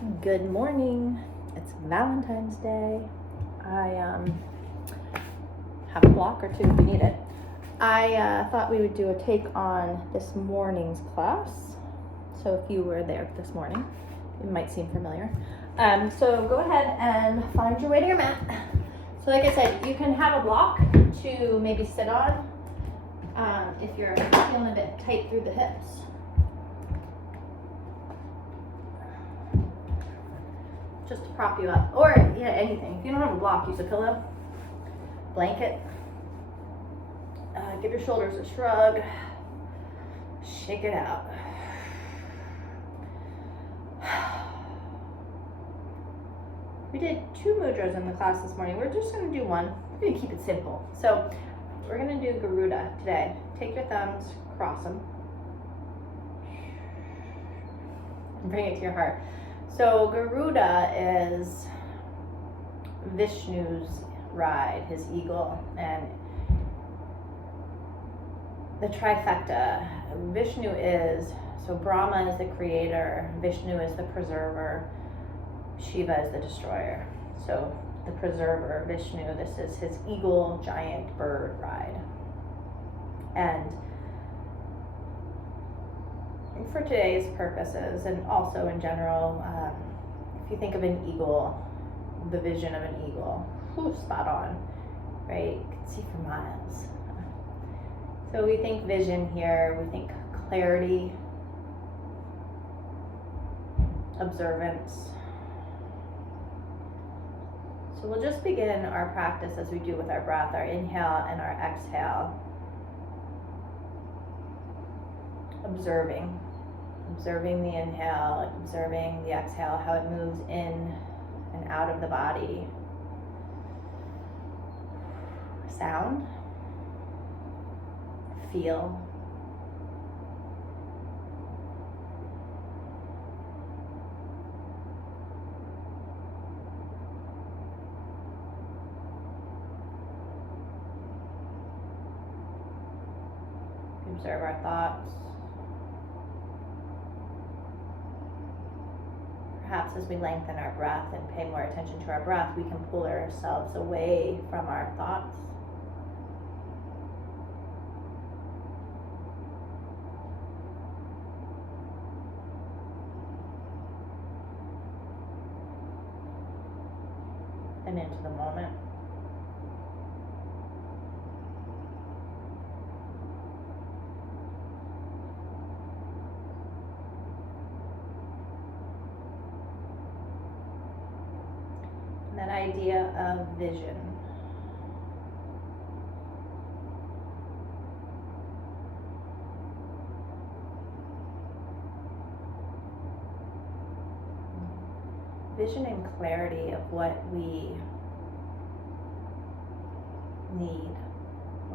Good morning. It's Valentine's Day. I have a block or two if you need it. I thought we would do a take on this morning's class. So if you were there this morning, it might seem familiar. So go ahead and find your way to your mat. So like I said, you can have a block to maybe sit on if you're feeling a bit tight through the hips. Just to prop you up, or anything. If you don't have a block, use a pillow, blanket. Give your shoulders a shrug. Shake it out. We did 2 mudras in the class this morning. We're just going to do one. We're going to keep it simple. So we're going to do Garuda today. Take your thumbs, cross them, and bring it to your heart. So Garuda is Vishnu's ride, his eagle, and the trifecta. Vishnu is, so Brahma is the creator, Vishnu is the preserver, Shiva is the destroyer. So the preserver, Vishnu, this is his eagle, giant bird ride. And for today's purposes, and also in general, if you think of an eagle, the vision of an eagle, spot on, right? You can see for miles. So we think vision here, we think clarity, observance. So we'll just begin our practice as we do with our breath, our inhale and our exhale. Observing the inhale, observing the exhale, how it moves in and out of the body. Sound, feel. Observe our thoughts. Perhaps as we lengthen our breath and pay more attention to our breath, we can pull ourselves away from our thoughts. And into the moment. That idea of vision. Vision and clarity of what we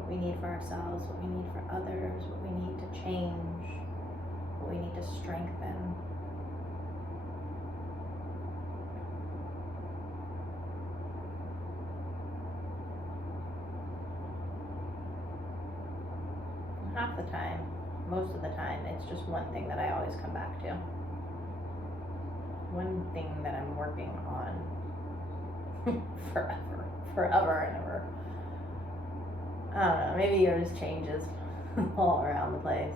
need for ourselves, what we need for others, what we need to change, what we need to strengthen. Half the time, most of the time, it's just one thing that I always come back to. One thing that I'm working on forever and ever. I don't know, maybe yours changes all around the place.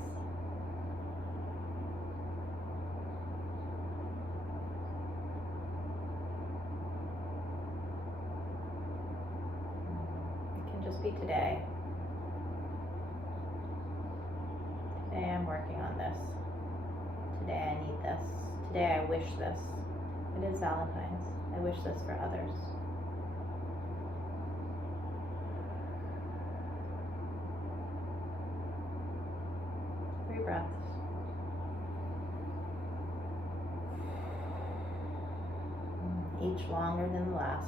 It can just be today. Today I'm working on this. Today I need this. Today I wish this. It is Valentine's. I wish this for others. 3 breaths. Each longer than the last.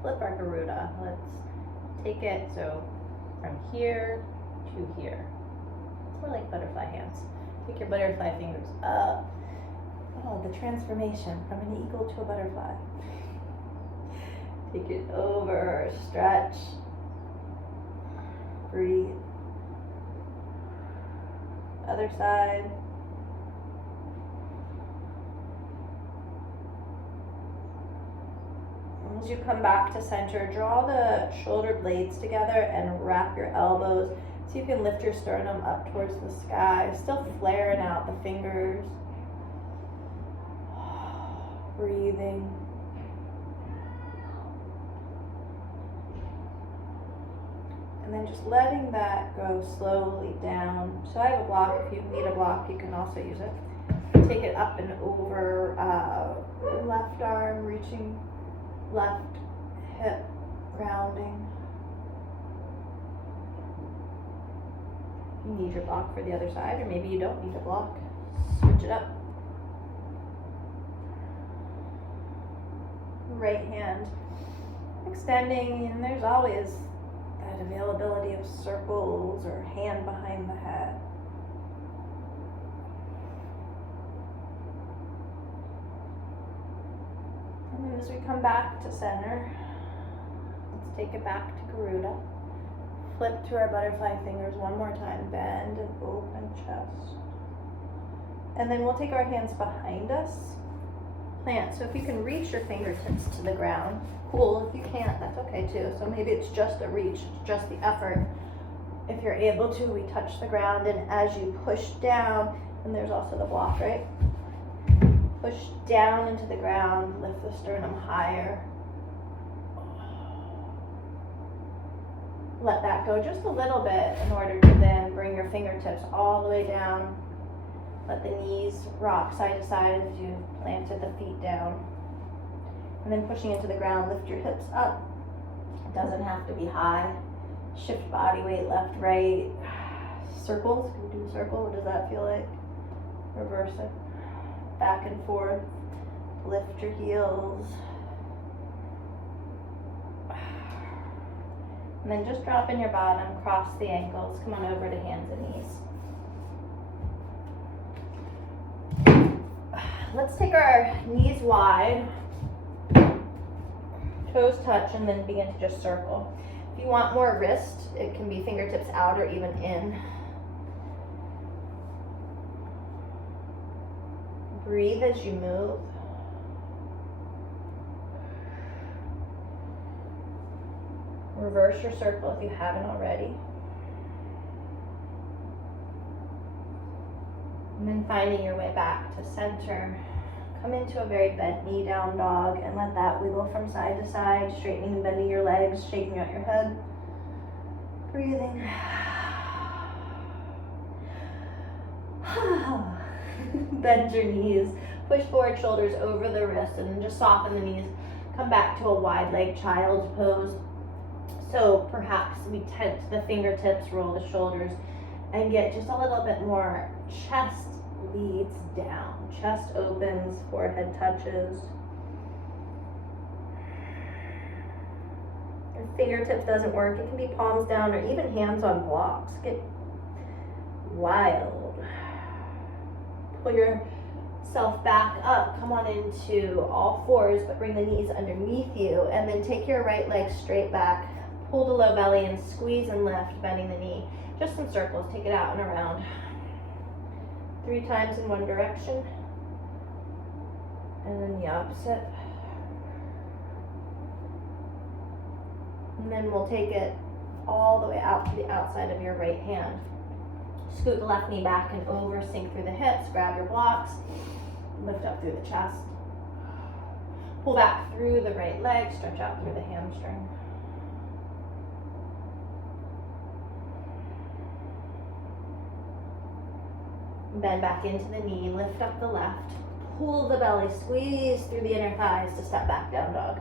Flip our Garuda. Let's take it so from here to here. It's more like butterfly hands. Take your butterfly fingers up. Oh, the transformation from an eagle to a butterfly. Take it over, stretch. Breathe. Other side. As you come back to center, draw the shoulder blades together and wrap your elbows so you can lift your sternum up towards the sky, still flaring out the fingers. Breathing. And then just letting that go slowly down. So I have a block. If you need a block, you can also use it. Take it up and over, left arm reaching, left hip grounding. You need your block for the other side, or maybe you don't need a block. Switch it up. Right hand extending, and there's always that availability of circles or hand behind the head. And then as we come back to center, let's take it back to Garuda. Flip to our butterfly fingers one more time, bend and open chest. And then we'll take our hands behind us, plant. So if you can reach your fingertips to the ground, cool. If you can't, that's okay too. So maybe it's just a reach, it's just the effort. If you're able to, we touch the ground, and as you push down, and there's also the block, right? Push down into the ground, lift the sternum higher. Let that go just a little bit in order to then bring your fingertips all the way down. Let the knees rock side to side as you planted the feet down. And then pushing into the ground, lift your hips up. It doesn't have to be high. Shift body weight left, right. Circles, can we do a circle? What does that feel like? Reverse it. Back and forth. Lift your heels. And then just drop in your bottom, cross the ankles, come on over to hands and knees. Let's take our knees wide, toes touch, and then begin to just circle. If you want more wrist, it can be fingertips out or even in. Breathe as you move. Reverse your circle if you haven't already. And then finding your way back to center. Come into a very bent knee down dog and let that wiggle from side to side, straightening and bending your legs, shaking out your head. Breathing. Bend your knees. Push forward, shoulders over the wrist, and then just soften the knees. Come back to a wide leg child's pose. So perhaps we tent the fingertips, roll the shoulders, and get just a little bit more. Chest leads down. Chest opens, forehead touches. If fingertips doesn't work, it can be palms down or even hands on blocks. Get wild. Pull yourself back up. Come on into all fours, but bring the knees underneath you. And then take your right leg straight back. Pull the low belly and squeeze and lift, bending the knee. Just some circles. Take it out and around. 3 times in one direction. And then the opposite. And then we'll take it all the way out to the outside of your right hand. Scoot the left knee back and over, sink through the hips, grab your blocks, lift up through the chest. Pull back through the right leg, stretch out through the hamstring. Bend back into the knee, lift up the left, pull the belly, squeeze through the inner thighs to step back down dog.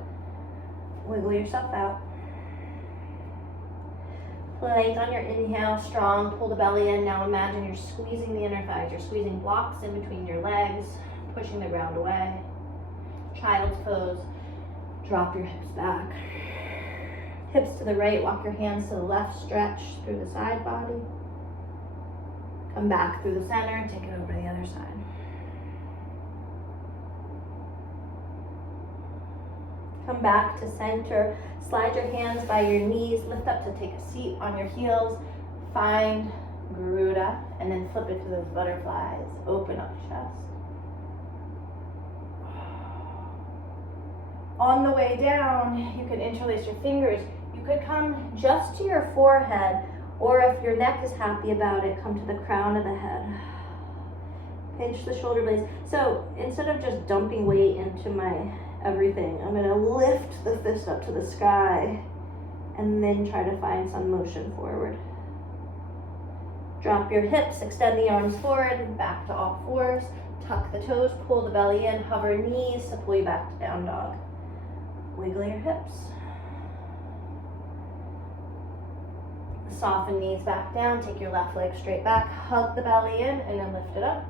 Wiggle yourself out. Plank on your inhale, strong, pull the belly in. Now imagine you're squeezing the inner thighs. You're squeezing blocks in between your legs, pushing the ground away. Child's pose, drop your hips back. Hips to the right, walk your hands to the left, stretch through the side body. Come back through the center and take it over to the other side. Come back to center. Slide your hands by your knees. Lift up to take a seat on your heels. Find Garuda and then flip it to those butterflies. Open up chest. On the way down, you could interlace your fingers. You could come just to your forehead, or if your neck is happy about it, come to the crown of the head. Pinch the shoulder blades. So instead of just dumping weight into my everything, I'm going to lift the fist up to the sky and then try to find some motion forward. Drop your hips, extend the arms forward, back to all fours. Tuck the toes, pull the belly in, hover knees to pull you back to down dog. Wiggle your hips. Soften knees back down, take your left leg straight back, hug the belly in, and then lift it up.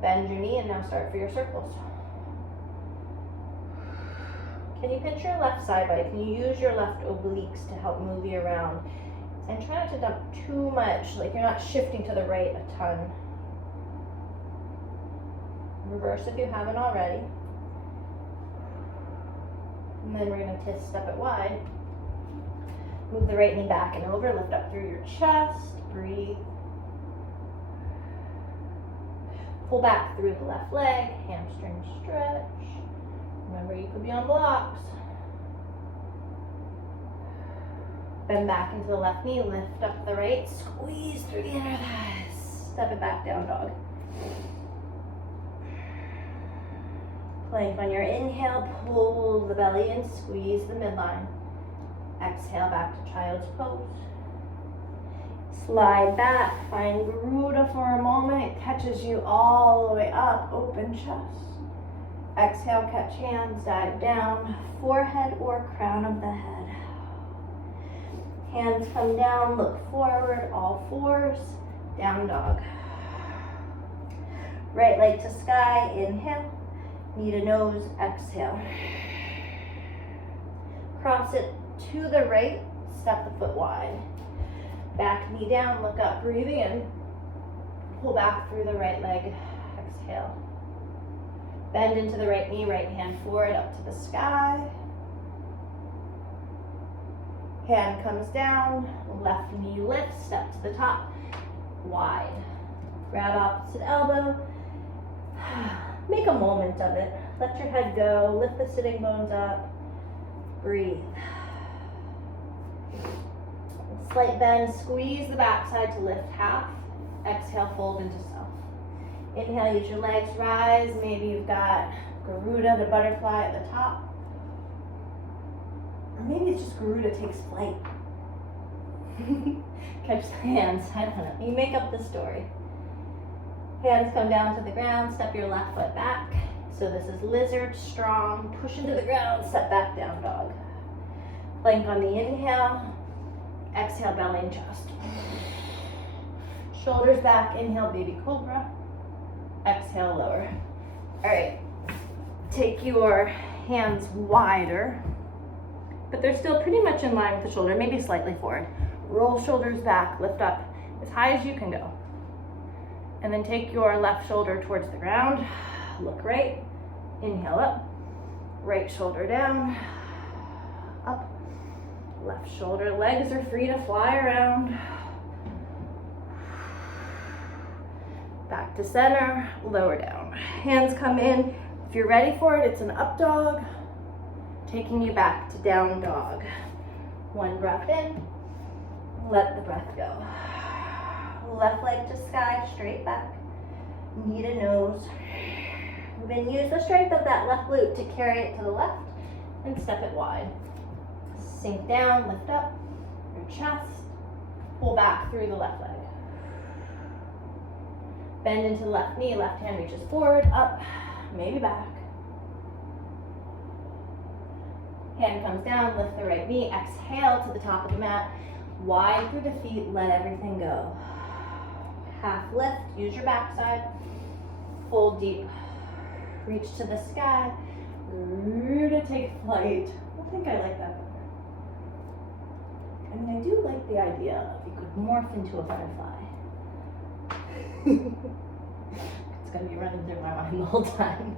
Bend your knee, and now start for your circles. Can you pinch your left side body? Can you use your left obliques to help move you around? And try not to dump too much, like you're not shifting to the right a ton. Reverse if you haven't already. And then we're going to step it wide. Move the right knee back and over, lift up through your chest, breathe. Pull back through the left leg, hamstring stretch. Remember, you could be on blocks. Bend back into the left knee, lift up the right, squeeze through the inner thighs. Step it back, down dog. Plank on your inhale, pull the belly in, squeeze the midline. Exhale back to child's pose. Slide back, find Garuda for a moment. It catches you all the way up, open chest. Exhale, catch hands, dive down, forehead or crown of the head. Hands come down, look forward, all fours, down dog. Right leg to sky, inhale. Knee to nose, exhale. Cross it to the right, step the foot wide. Back knee down, look up, breathing in. Pull back through the right leg, exhale. Bend into the right knee, right hand forward up to the sky. Hand comes down, left knee lifts, step to the top, wide. Grab opposite elbow. Make a moment of it. Let your head go, lift the sitting bones up, breathe. Slight bend, squeeze the backside to lift half. Exhale, fold into self. Inhale, use your legs, rise. Maybe you've got Garuda, the butterfly at the top. Or maybe it's just Garuda takes flight. Catch the hands, I don't know. You make up the story. Hands come down to the ground, step your left foot back. So this is lizard, strong, push into the ground, step back, down dog. Plank on the inhale, exhale, belly and chest. Shoulders back, inhale, baby cobra. Exhale, lower. All right, take your hands wider, but they're still pretty much in line with the shoulder, maybe slightly forward. Roll shoulders back, lift up as high as you can go. And then take your left shoulder towards the ground. Look right, inhale up, right shoulder down, up, left shoulder. Legs are free to fly around. Back to center, lower down. Hands come in. If you're ready for it, it's an up dog, taking you back to down dog. One breath in, let the breath go. Left leg to sky, straight back, knee to nose. Then use the strength of that left glute to carry it to the left and step it wide. Sink down, lift up your chest, pull back through the left leg. Bend into the left knee, left hand reaches forward, up, maybe back. Hand comes down, lift the right knee, exhale to the top of the mat. Wide through the feet, let everything go. Half lift, use your backside. Fold deep, reach to the sky. Garuda, take flight. I think I like that better. I mean, I do like the idea of you could morph into a butterfly. It's gonna be running through my mind the whole time.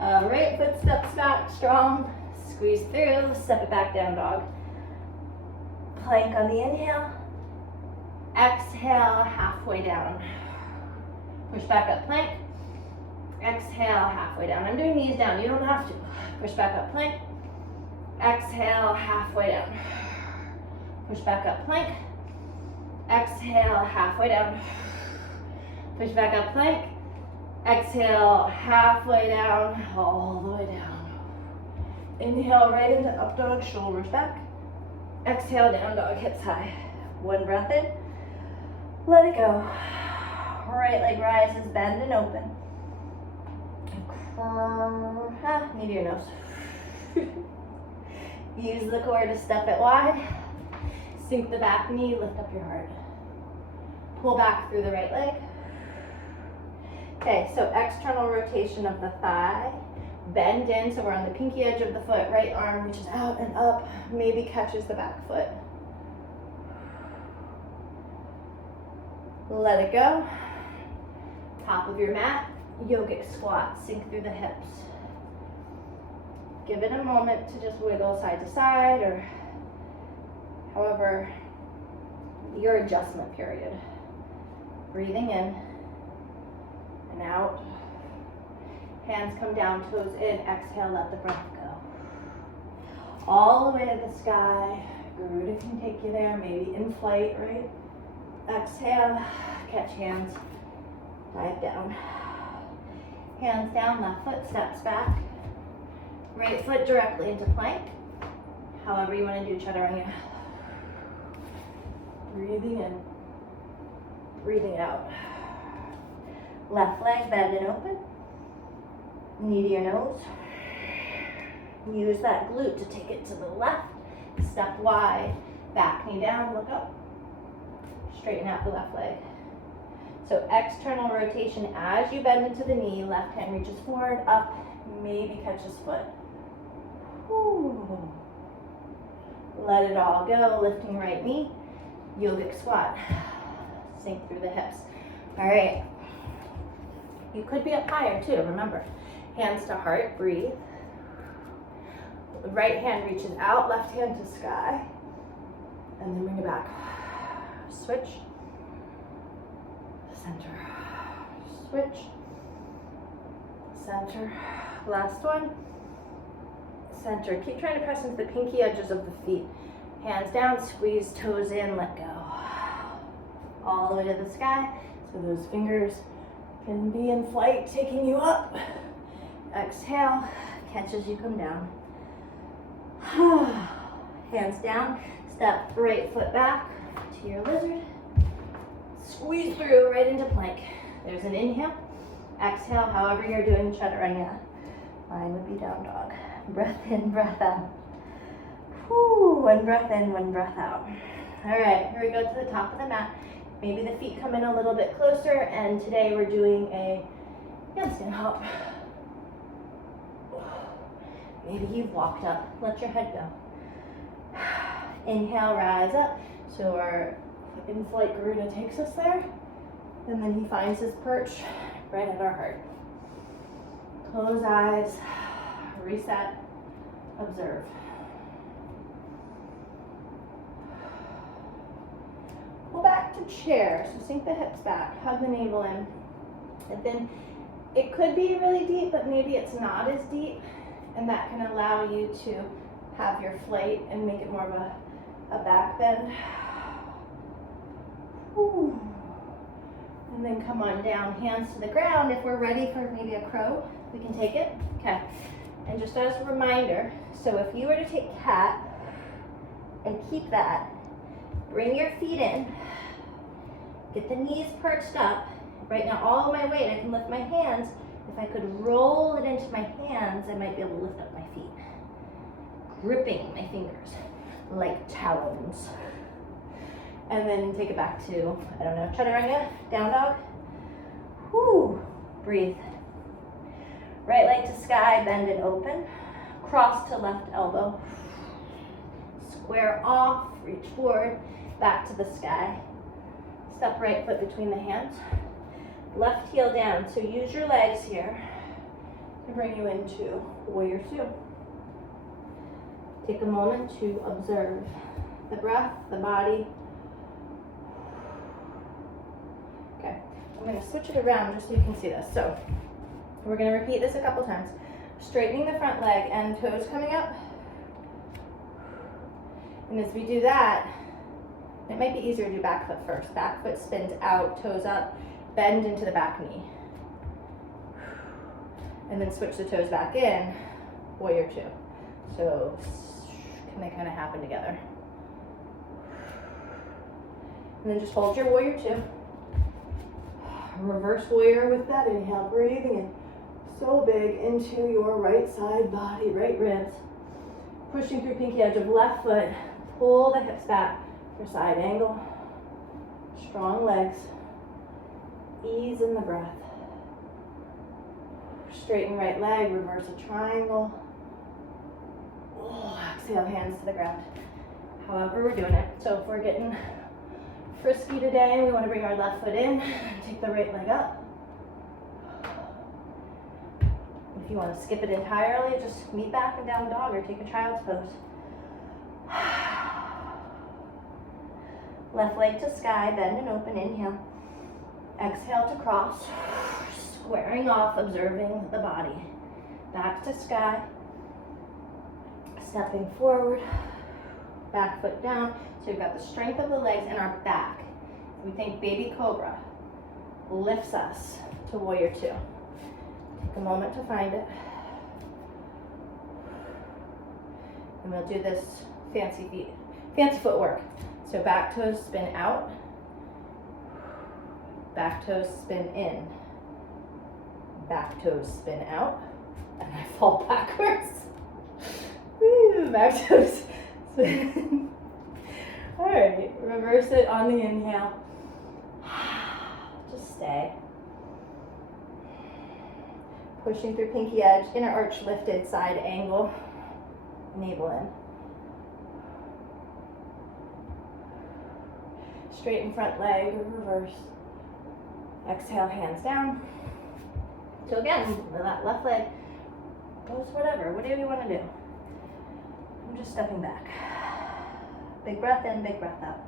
Right foot steps back, strong. Squeeze through, step it back, down dog. Plank on the inhale. Exhale, halfway down. Push back up, plank. Exhale, halfway down. I'm doing knees down, you don't have to. Push back up, plank. Exhale, halfway down. Push back up, plank. Exhale, halfway down. Push back up, plank. Exhale, halfway down, all the way down. Inhale right into up dog, shoulders back. Exhale, down dog, hips high. One breath in. Let it go. Right leg rises, bend and open. Knee to your nose. Use the core to step it wide. Sink the back knee, lift up your heart. Pull back through the right leg. Okay, so external rotation of the thigh. Bend in, so we're on the pinky edge of the foot. Right arm reaches out and up, maybe catches the back foot. Let it go. Top of your mat, yogic squat, sink through the hips. Give it a moment to just wiggle side to side, or however your adjustment period. Breathing in and out. Hands come down, toes in, exhale, let the breath go. All the way to the sky. Garuda can take you there, maybe in flight, right? Exhale, catch hands, dive down. Hands down, left foot steps back. Right foot directly into plank. However you want to do chaturanga. Breathing in, breathing out. Left leg bend and open. Knee to your nose. Use that glute to take it to the left. Step wide, back knee down, look up. Straighten out the left leg. So external rotation as you bend into the knee, left hand reaches forward, up, maybe catches foot. Whew. Let it all go, lifting right knee, yogic squat. Sink through the hips. All right. You could be up higher too, remember. Hands to heart, breathe. Right hand reaches out, left hand to sky. And then bring it back. Switch. Center. Switch. Center. Last one. Center. Keep trying to press into the pinky edges of the feet. Hands down, squeeze, toes in, let go. All the way to the sky. So those fingers can be in flight, taking you up. Exhale, catch as you come down. Hands down, step right foot back to your lizard. Squeeze through right into plank. There's an inhale. Exhale, however you're doing chaturanga. Mine would be down dog. Breath in, breath out. Whew, one breath in, one breath out. All right, here we go to the top of the mat. Maybe the feet come in a little bit closer, and today we're doing a handstand hop. Maybe you've walked up. Let your head go. Inhale, rise up. So our in-flight Garuda takes us there, and then he finds his perch right at our heart. Close eyes, reset, observe. Pull back to chair, so sink the hips back, hug the navel in. And then it could be really deep, but maybe it's not as deep, and that can allow you to have your flight and make it more of a back bend. Whew. And then come on down, hands to the ground. If we're ready for maybe a crow, we can take it. Okay. And just as a reminder, so if you were to take cat and keep that, bring your feet in, get the knees perched up. Right now, all of my weight, I can lift my hands. If I could roll it into my hands, I might be able to lift up my feet. Gripping my fingers like talons. And then take it back to, I don't know, chaturanga, down dog. Whew, breathe. Right leg to sky, bend and open. Cross to left elbow. Square off, reach forward, back to the sky. Step right foot between the hands. Left heel down. So use your legs here to bring you into warrior two. Take a moment to observe the breath, the body. Okay, I'm going to switch it around just so you can see this. So we're going to repeat this a couple times. Straightening the front leg and toes coming up. And as we do that, it might be easier to do back foot first. Back foot spins out, toes up, bend into the back knee. And then switch the toes back in, warrior two. So can they kind of happen together? And then just hold your warrior two. Reverse warrior with that inhale, breathing in so big into your right side body, right ribs. Pushing through pinky edge of left foot, pull the hips back for side angle. Strong legs. Ease in the breath. Straighten right leg, reverse a triangle. Oh, exhale, hands to the ground. However we're doing it. So if we're getting frisky today, we want to bring our left foot in, take the right leg up. If you want to skip it entirely, just meet back and down dog or take a child's pose. Left leg to sky, bend and open, inhale. Exhale to cross, squaring off, observing the body. Back to sky, stepping forward, back foot down. So we've got the strength of the legs and our back. We think baby cobra lifts us to warrior two. Take a moment to find it. And we'll do this fancy footwork. So back toes spin out, back toes spin in, back toes spin out, and I fall backwards. Woo, back toes spin. All right, reverse it on the inhale. Just stay. Pushing through pinky edge, inner arch lifted, side angle, navel in. Straighten front leg, reverse. Exhale, hands down. So again, that left leg goes whatever you want to do. I'm just stepping back. Big breath in, big breath out.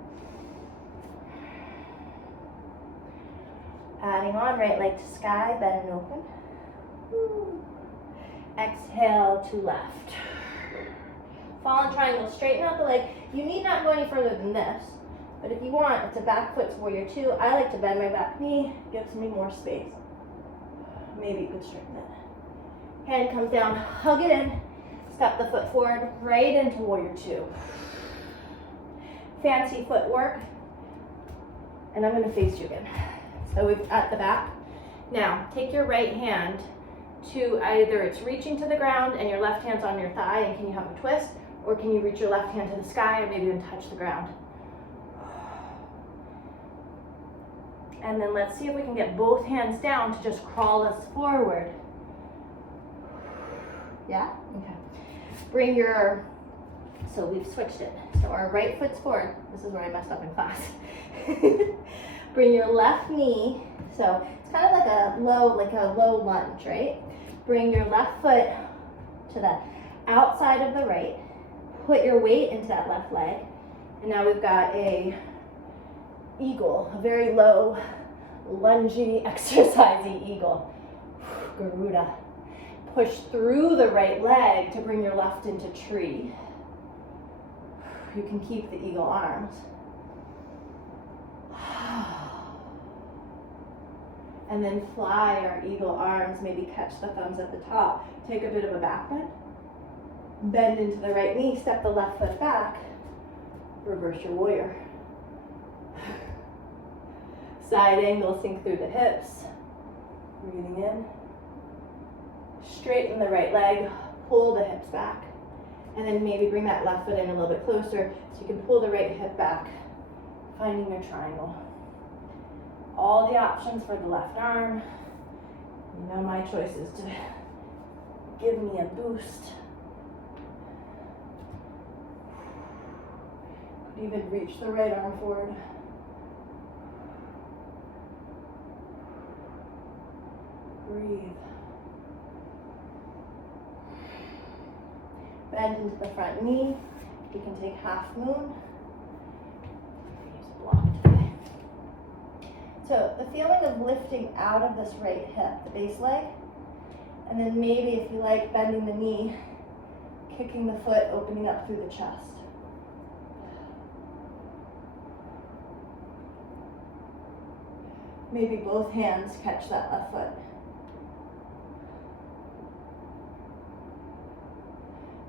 Adding on, right leg to sky, bend and open. Exhale to left. Fallen triangle, straighten out the leg. You need not go any further than this, but if you want, it's a back foot to warrior two. I like to bend my back knee, gives me more space. Maybe you could straighten it. Hand comes down, hug it in, step the foot forward, right into warrior two. Fancy footwork, and I'm going to face you again. So we've at the back. Now, take your right hand to either it's reaching to the ground and your left hand's on your thigh, and can you have a twist, or can you reach your left hand to the sky and maybe even touch the ground. And then let's see if we can get both hands down to just crawl us forward. Yeah? Okay. Bring your, so we've switched it. So our right foot's forward. This is where I messed up in class. Bring your left knee, so it's kind of like a low lunge, right? Bring your left foot to the outside of the right. Put your weight into that left leg. And now we've got a eagle, a very low, lungy, exercisey eagle. Garuda. Push through the right leg to bring your left into tree. You can keep the eagle arms. And then fly our eagle arms, maybe catch the thumbs at the top. Take a bit of a back bend. Bend into the right knee, step the left foot back. Reverse your warrior. Side angle, sink through the hips. Breathing in. Straighten the right leg, pull the hips back. And then maybe bring that left foot in a little bit closer so you can pull the right hip back, finding your triangle. All the options for the left arm. You know my choice is to give me a boost. Could even reach the right arm forward. Breathe. Bend into the front knee. You can take half moon. Use block today. So the feeling of lifting out of this right hip, the base leg, and then maybe if you like bending the knee, kicking the foot, opening up through the chest. Maybe both hands catch that left foot.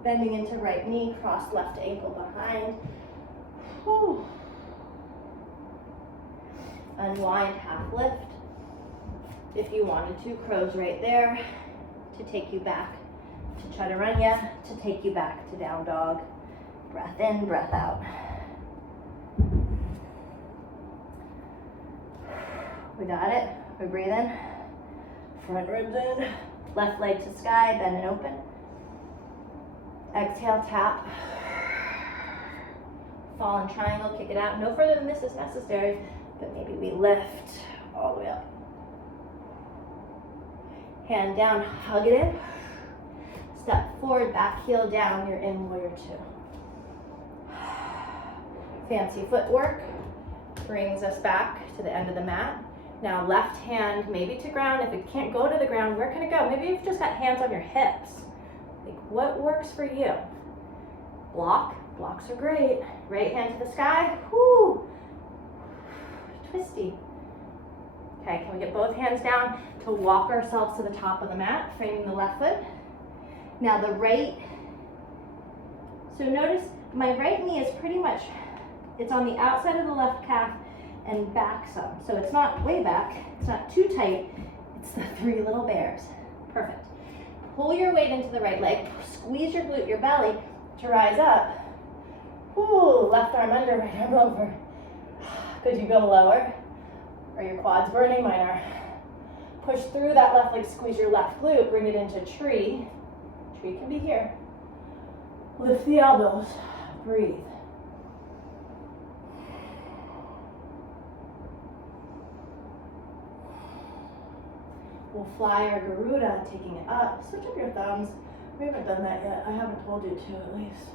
Bending into right knee, cross left ankle behind. Whew. Unwind, half lift. If you wanted to, crows right there to take you back to chaturanga, to take you back to down dog. Breath in, breath out. We got it. We're breathing. Front ribs in. Left leg to sky, bend and open. Exhale, tap. Fall in triangle, kick it out. No further than this is necessary, but maybe we lift all the way up. Hand down, hug it in. Step forward, back heel down, you're in warrior two. Fancy footwork brings us back to the end of the mat. Now left hand maybe to ground. If it can't go to the ground, where can it go? Maybe you've just got hands on your hips. Like what works for you? Blocks are great. Right hand to the sky, whoo, twisty. Okay, can we get both hands down to walk ourselves to the top of the mat, framing the left foot? Now the right, so notice my right knee is pretty much, it's on the outside of the left calf and back some. So it's not way back, it's not too tight, it's the three little bears. Perfect. Pull your weight into the right leg, squeeze your glute, your belly to rise up. Ooh, left arm under, right arm over. Could you go lower? Are your quads burning? Mine are. Push through that left leg, squeeze your left glute, bring it into tree. Tree can be here. Lift the elbows, breathe. We'll fly our Garuda, taking it up. Switch up your thumbs. We haven't done that yet. I haven't told you to, at least.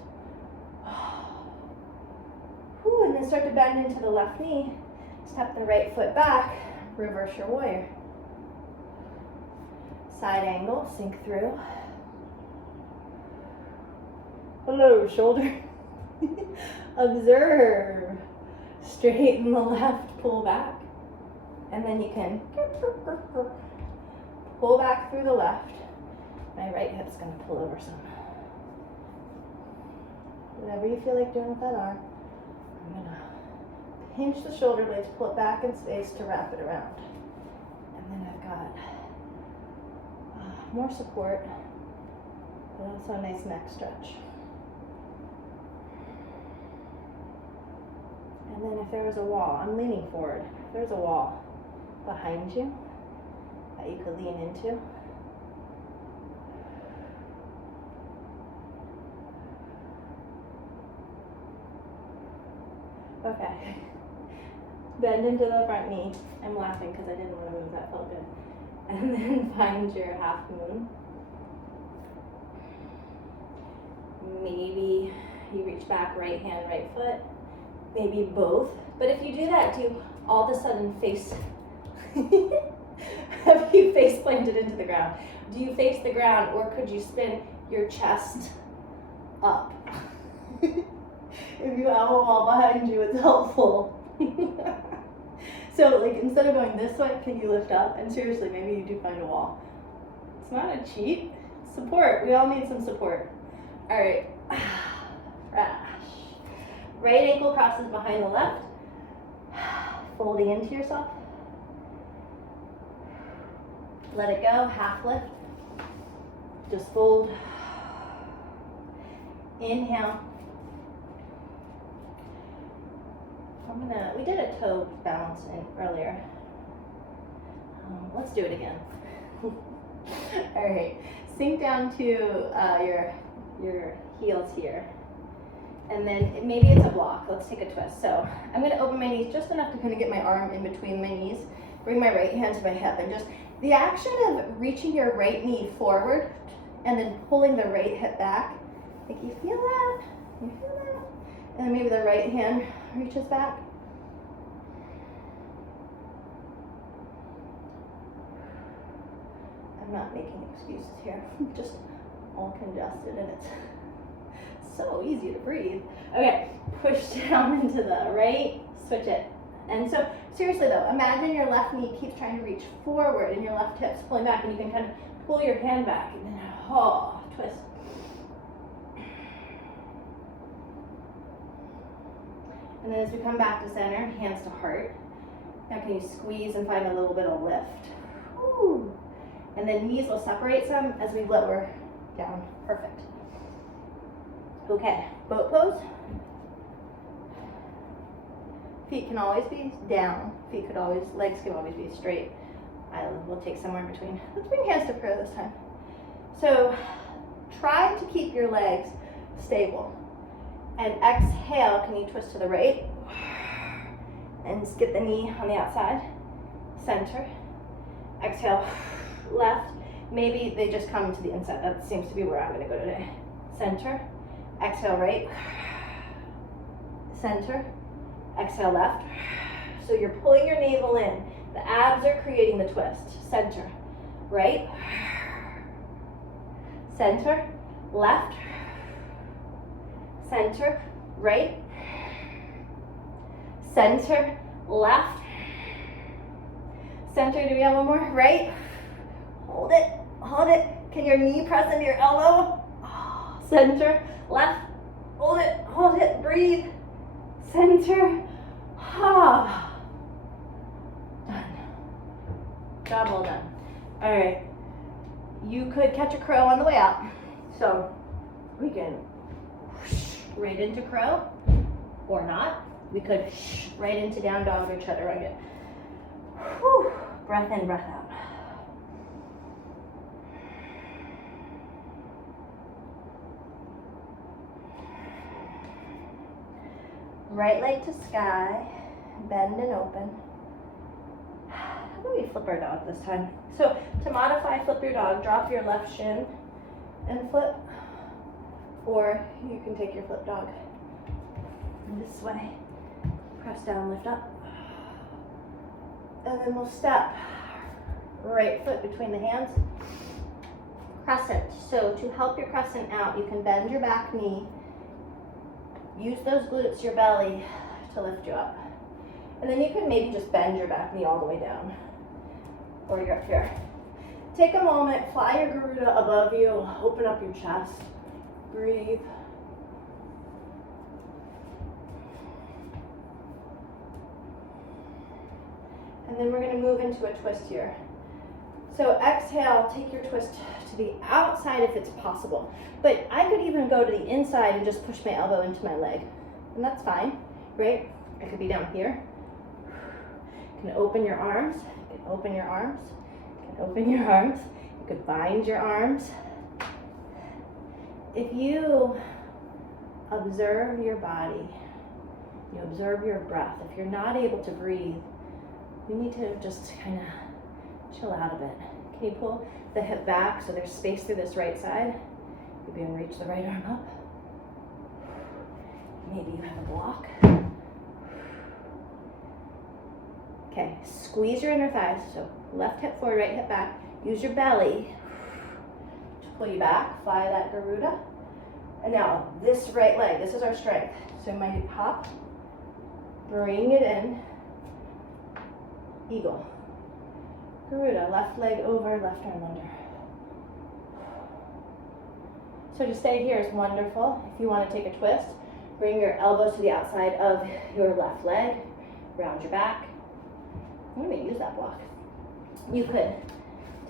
Whew, and then start to bend into the left knee. Step the right foot back. Reverse your warrior. Side angle, sink through. Hello, shoulder. Observe. Straighten the left, pull back. And then you can pull back through the left. My right hip's going to pull over some. Whatever you feel like doing with that arm. I'm going to pinch the shoulder blades, pull it back in space to wrap it around. And then I've got more support, but also a nice neck stretch. And then if there was a wall, I'm leaning forward. If there's a wall behind you that you could lean into, okay. Bend into the front knee. I'm laughing because I didn't want to move, that felt good. And then find your half moon. Maybe you reach back, right hand, right foot. Maybe both. But if you do that, do all of a sudden face, have you face planted into the ground? Do you face the ground, or could you spin your chest up? If you have a wall behind you, it's helpful. So like instead of going this way, can you lift up? And seriously, maybe you do find a wall. It's not a cheat. Support. We all need some support. All right. Right ankle crosses behind the left. Folding into yourself. Let it go. Half lift. Just fold. Inhale. We did a toe balance earlier. Let's do it again. All right, sink down to your heels here. And then maybe it's a block. Let's take a twist. So I'm gonna open my knees just enough to kind of get my arm in between my knees. bring my right hand to my hip, and just the action of reaching your right knee forward and then pulling the right hip back. Like, you feel that? You feel that? And then maybe the right hand reaches back. I'm not making excuses here. I'm just all congested and it's so easy to breathe. Okay, push down into the right, switch it. And so, seriously though, imagine your left knee keeps trying to reach forward and your left hip's pulling back, and you can kind of pull your hand back and then, twist. And then as we come back to center, hands to heart. Now can you squeeze and find a little bit of lift? Woo. And then knees will separate some as we lower down. Perfect. Okay, boat pose. Feet can always be down. Legs can always be straight. We'll take somewhere in between. Let's bring hands to prayer this time. So try to keep your legs stable. And exhale, can you twist to the right? And just get the knee on the outside. Center. Exhale, left. Maybe they just come to the inside. That seems to be where I'm going to go today. Center. Exhale, right. Center. Exhale, left. So you're pulling your navel in. The abs are creating the twist. Center. Right. Center. Left. Center. Right. Center. Left. Center. Do we have one more? Right. Hold it. Hold it. Can your knee press into your elbow? Center. Left. Hold it. Hold it. Breathe. Center. Done. Job well done. All right. You could catch a crow on the way out. So we can right into crow or not. We could right into down dog or chaturanga. Whew. Breath in, breath out. Right leg to sky, bend and open. How about we flip our dog this time? So to modify flip your dog, drop your left shin and flip, or you can take your flip dog this way. Press down, lift up. And then we'll step right foot between the hands. Crescent. So to help your crescent out, you can bend your back knee. Use those glutes, your belly, to lift you up. And then you can maybe just bend your back knee all the way down. Or you're up here. Take a moment, fly your Garuda above you, open up your chest. Breathe. And then we're going to move into a twist here. So exhale, take your twist to the outside if it's possible. But I could even go to the inside and just push my elbow into my leg. And that's fine, right? I could be down here. You can open your arms. You can open your arms. You can open your arms. You could bind your arms. If you observe your body, you observe your breath. If you're not able to breathe, you need to just kind of chill out a bit. Can you pull the hip back so there's space through this right side? Maybe and reach the right arm up. Maybe you have a block. Okay, squeeze your inner thighs. So left hip forward, right hip back. Use your belly to pull you back. Fly that Garuda. And now this right leg, this is our strength. So might pop, bring it in. Eagle. Garuda, left leg over, left arm under. So to stay here is wonderful. If you want to take a twist, bring your elbows to the outside of your left leg, round your back. I'm going to use that block. You could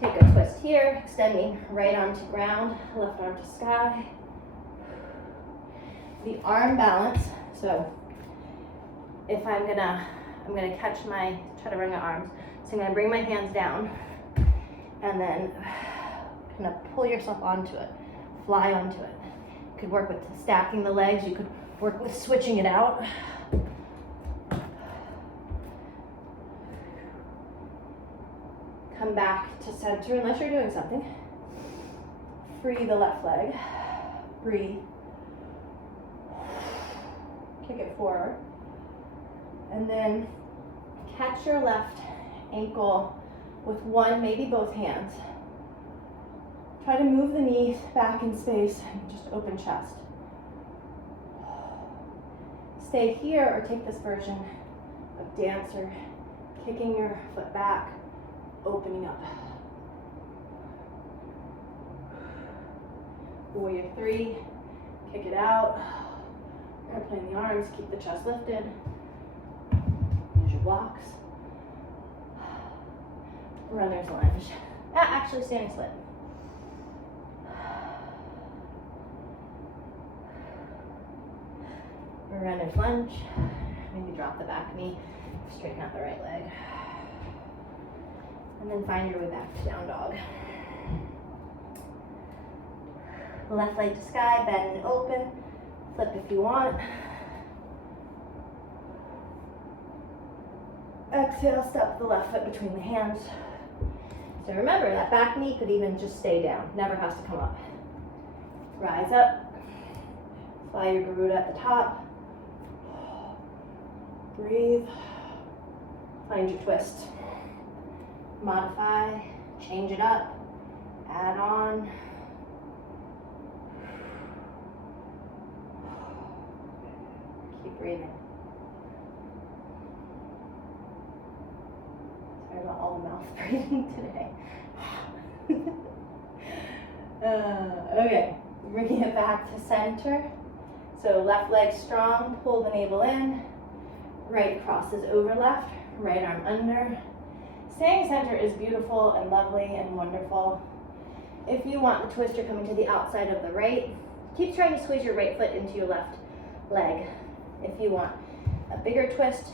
take a twist here, extending right arm to ground, left arm to sky. The arm balance. So if I'm gonna catch my chaturanga arms. So I'm gonna bring my hands down and then kind of pull yourself onto it, fly onto it. You could work with stacking the legs. You could work with switching it out. come back to center unless you're doing something. Free the left leg. Breathe. Kick it forward. And then catch your left ankle with one, maybe both hands. Try to move the knees back in space and just open chest. Stay here or take this version of dancer, kicking your foot back, opening up. Warrior 3, kick it out. Airplane the arms, keep the chest lifted. Use your blocks. Runner's lunge. Actually standing split. Runner's lunge. Maybe drop the back knee, straighten out the right leg. And then find your way back to down dog. Left leg to sky, bend and open. Flip if you want. Exhale, step the left foot between the hands. So remember, that back knee could even just stay down. Never has to come up. Rise up. Fly your Garuda at the top. Breathe. Find your twist. Modify. Change it up. Add on. Keep breathing. Sorry about all the mouth breathing today. Okay, bringing it back to center. So left leg strong, pull the navel in. Right crosses over left, right arm under. Staying center is beautiful and lovely and wonderful. If you want the twist, you're coming to the outside of the right. Keep trying to squeeze your right foot into your left leg. If you want a bigger twist,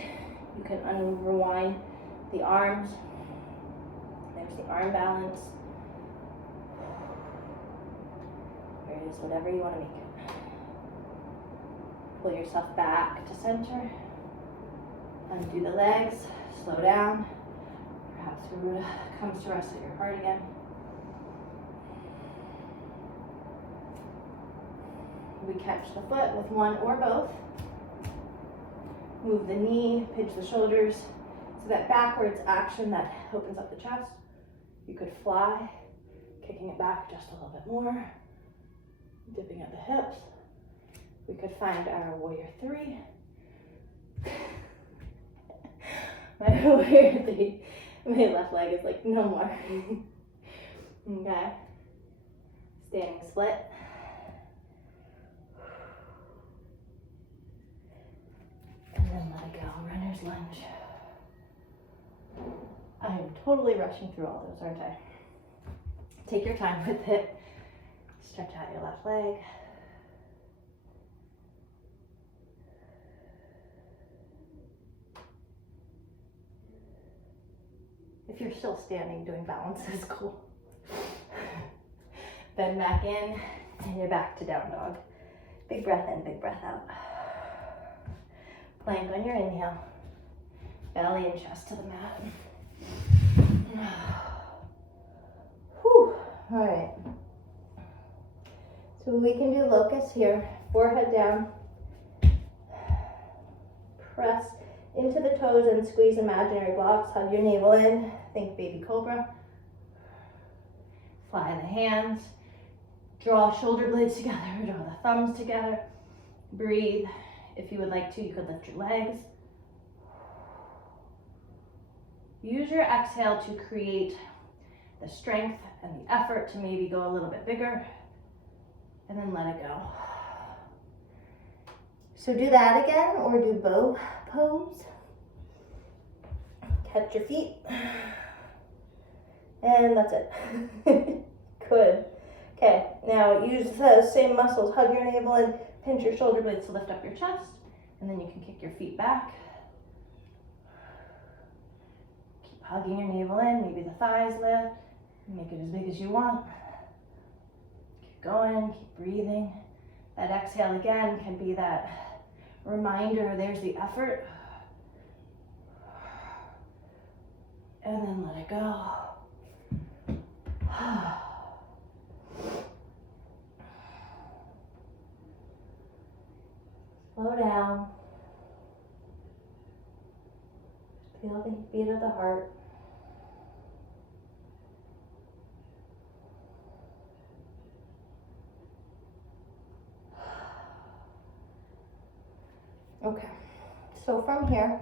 you can unwind the arms. There's the arm balance. There it is, whatever you want to make it. Pull yourself back to center. Undo the legs, slow down. Perhaps Garuda comes to rest at your heart again. We catch the foot with one or both. Move the knee, pinch the shoulders. So that backwards action that opens up the chest. You could fly, kicking it back just a little bit more. Dipping at the hips. We could find our warrior 3. My warrior 3. My left leg is like, no more. Okay. Standing split. And then let it go. Runner's lunge. I'm totally rushing through all those, aren't I? Take your time with it. Stretch out your left leg. If you're still standing, doing balance is cool. Bend back in, and you're back to down dog. Big breath in, big breath out. Plank on your inhale. Belly and chest to the mat. Whew. All right. So we can do locust here. Forehead down. Press into the toes and squeeze imaginary blocks. Hug your navel in. Think baby cobra. Fly the hands. Draw shoulder blades together. Draw the thumbs together. Breathe. If you would like to, you could lift your legs. Use your exhale to create the strength and the effort to maybe go a little bit bigger. And then let it go. So do that again, or do bow pose. Catch your feet. And that's it. Good. Okay, now use the same muscles. Hug your navel and pinch your shoulder blades to lift up your chest. And then you can kick your feet back. Keep hugging your navel in. Maybe the thighs lift. Make it as big as you want. Keep going, keep breathing. That exhale again can be that reminder there's the effort. And then let it go. beat of the heart. Okay, so from here,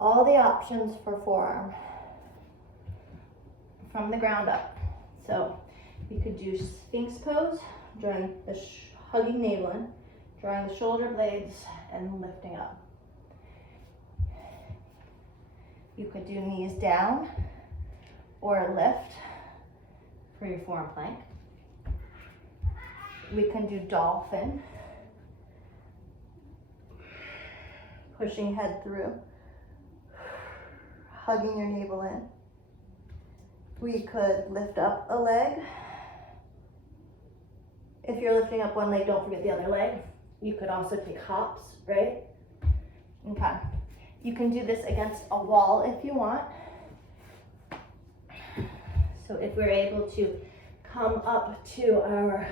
all the options for forearm from the ground up. So you could do Sphinx Pose, drawing the hugging navel in, drawing the shoulder blades and lifting up. You could do knees down or lift for your forearm plank. We can do dolphin, pushing head through, hugging your navel in. We could lift up a leg. If you're lifting up one leg, don't forget the other leg. You could also take hops, right? Okay. You can do this against a wall if you want. So if we're able to come up to our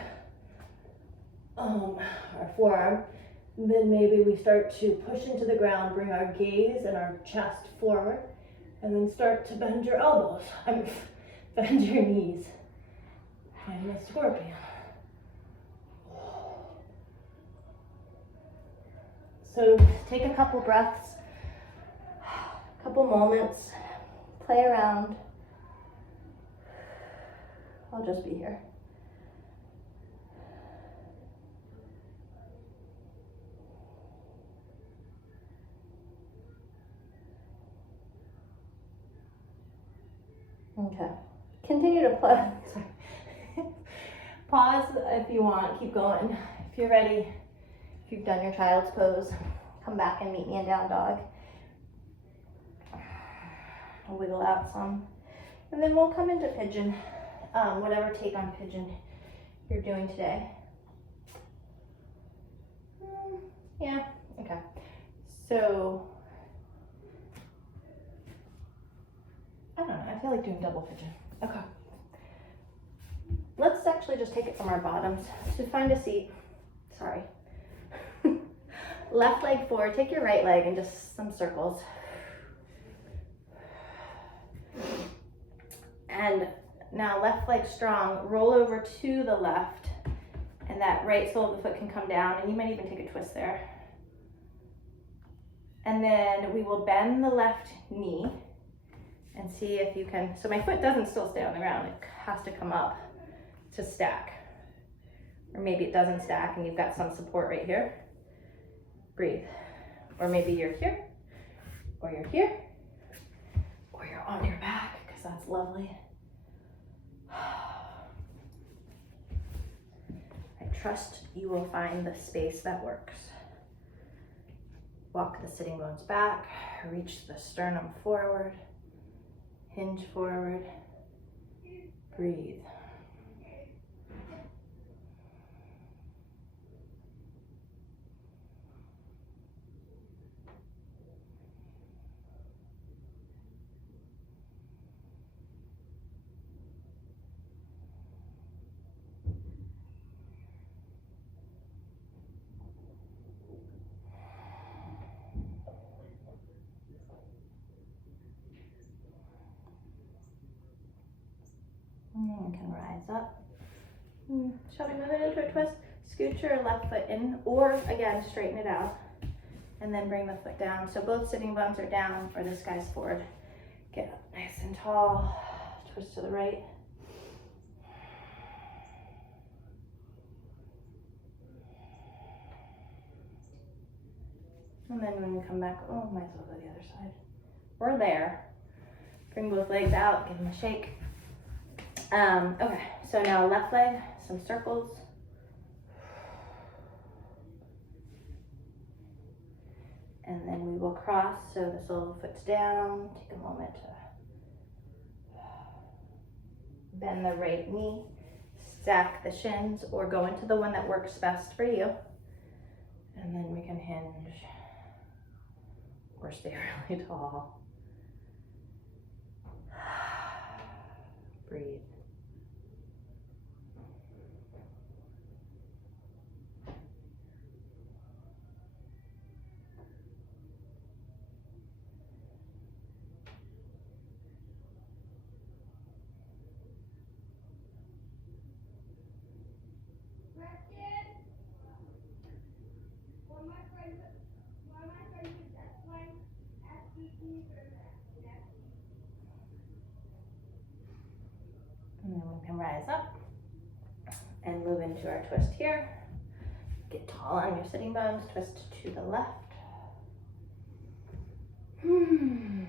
forearm, then maybe we start to push into the ground, bring our gaze and our chest forward, and then start to bend your elbows. Bend your knees. Find the scorpion. So take a couple breaths, a couple moments, play around. I'll just be here. Okay. Continue to play. Pause if you want, keep going. If you're ready, if you've done your child's pose, come back and meet me in down dog. I'll wiggle out some. And then we'll come into pigeon, whatever take on pigeon you're doing today. Yeah, okay. So, I don't know, I feel like doing double pigeon. Okay. Let's actually just take it from our bottoms. So find a seat. Sorry. Left leg forward, take your right leg and just some circles. And now left leg strong, roll over to the left, and that right sole of the foot can come down, and you might even take a twist there. And then we will bend the left knee and see if you can, so my foot doesn't still stay on the ground, it has to come up to stack. Or maybe it doesn't stack and you've got some support right here. Breathe. Or maybe you're here, or you're here, or you're on your back, because that's lovely. I trust you will find the space that works. Walk the sitting bones back, reach the sternum forward, hinge forward, breathe. And then we can rise up. Shall we move it into a twist? Scoot your left foot in, or again, straighten it out. And then bring the foot down. So both sitting bones are down, or this guy's forward. Get up nice and tall. Twist to the right. And then when we come back, oh, might as well go the other side. We're there. Bring both legs out, give them a shake. Okay, so now left leg, some circles. And then we will cross, so the sole of the foot's down. Take a moment to bend the right knee, stack the shins, or go into the one that works best for you. And then we can hinge or stay really tall. Breathe. we can rise up and move into our twist here. Get tall on your sitting bones, twist to the left. Open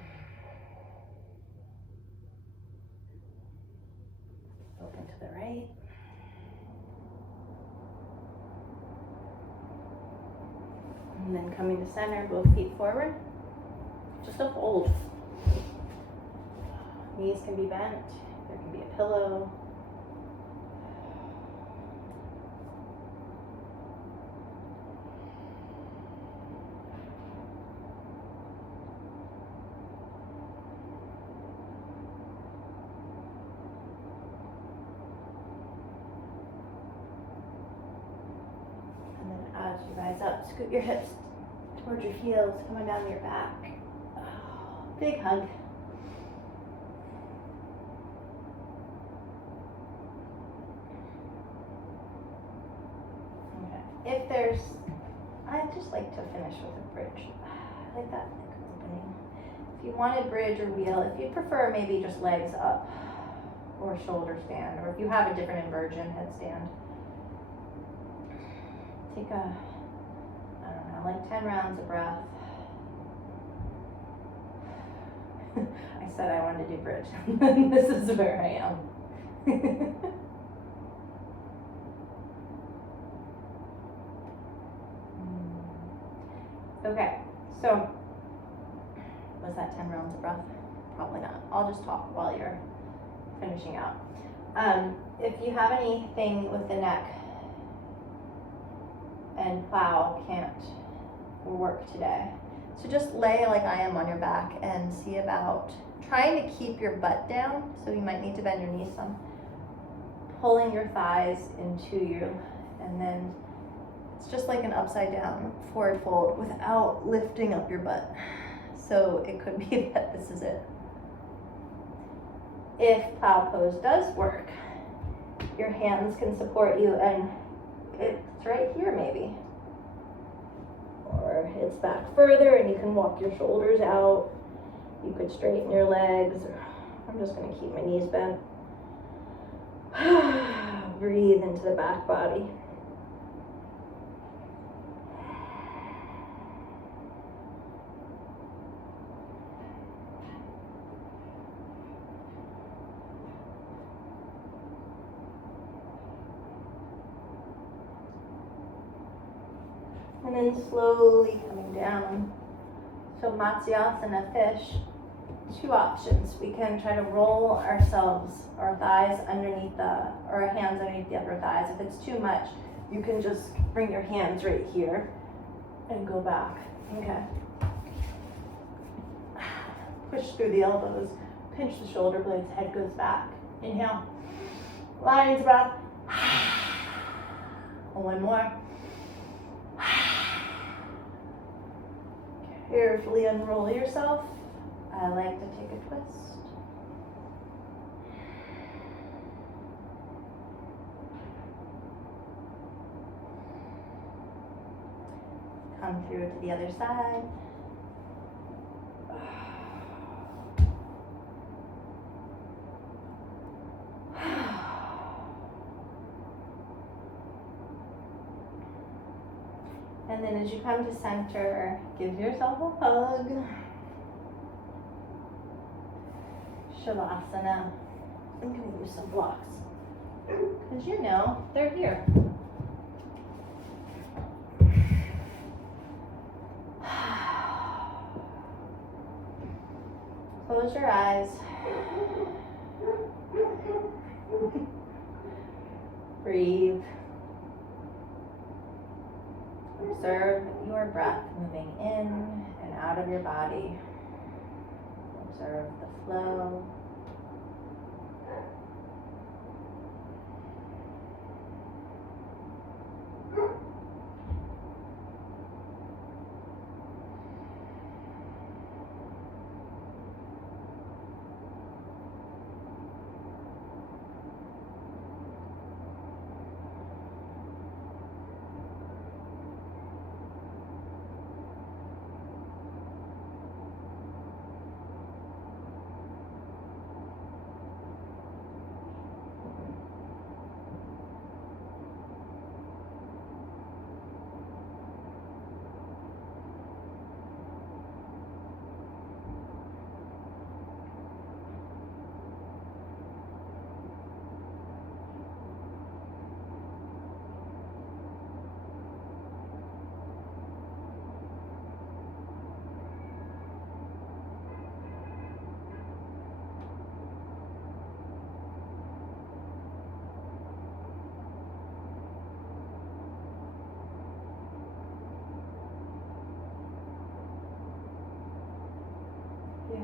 to the right. And then coming to center, both feet forward. Just a fold. Knees can be bent. There can be a pillow. And then as you rise up, scoot your hips towards your heels, coming down your back. Oh, big hug. If there's, I just like to finish with a bridge. I like that opening. If you wanted bridge or wheel, if you prefer maybe just legs up or shoulder stand, or if you have a different inversion headstand, take a, I don't know, like 10 rounds of breath. I said I wanted to do bridge. This is where I am. Okay, so was that 10 rounds of breath? Probably not. I'll just talk while you're finishing out. If you have anything with the neck and plow can't work today, so just lay like I am on your back and see about trying to keep your butt down. So you might need to bend your knees some, pulling your thighs into you, and then it's just like an upside down forward fold without lifting up your butt. So it could be that this is it. If plow pose does work, your hands can support you and it's right here maybe. Or it's back further and you can walk your shoulders out. You could straighten your legs. I'm just gonna keep my knees bent. Breathe into the back body. And then slowly coming down. So Matsuyasana fish, two options. We can try to roll ourselves, our thighs underneath or our hands underneath the upper thighs. If it's too much, you can just bring your hands right here and go back. Okay. Push through the elbows, pinch the shoulder blades, head goes back. Inhale, lion's breath. One more. Carefully unroll yourself. I like to take a twist. Come through to the other side. And then as you come to center, give yourself a hug. Shavasana. I'm going to use some blocks because you know they're here. Close your eyes. Breathe. Observe your breath moving in and out of your body. Observe the flow.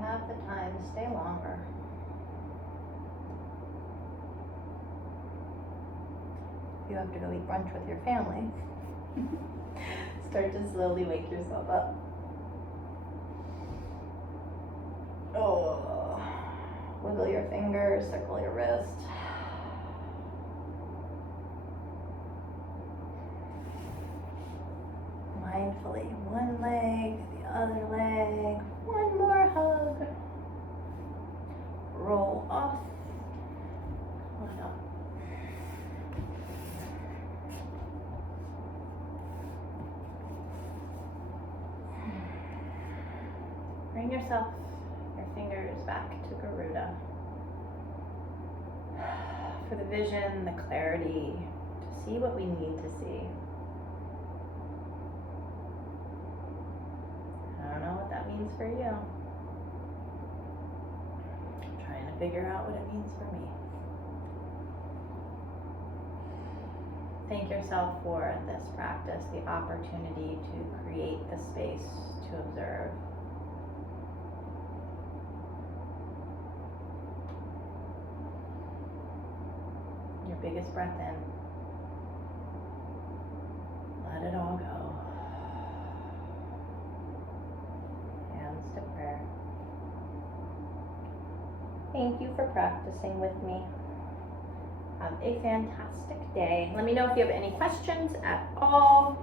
have the time, stay longer. You have to go eat brunch with your family. Start to slowly wake yourself up. Oh, wiggle your fingers, circle your wrist. Mindfully, one leg, the other leg, one more hug. Roll off. Come on up. Bring yourself, your fingers back to Garuda. For the vision, the clarity, to see what we need to see. I don't know what that means for you. I'm trying to figure out what it means for me. Thank yourself for this practice, the opportunity to create the space to observe. Your biggest breath in. Let it all go. Hands to prayer. Thank you for practicing with me. Have a fantastic day. Let me know if you have any questions at all.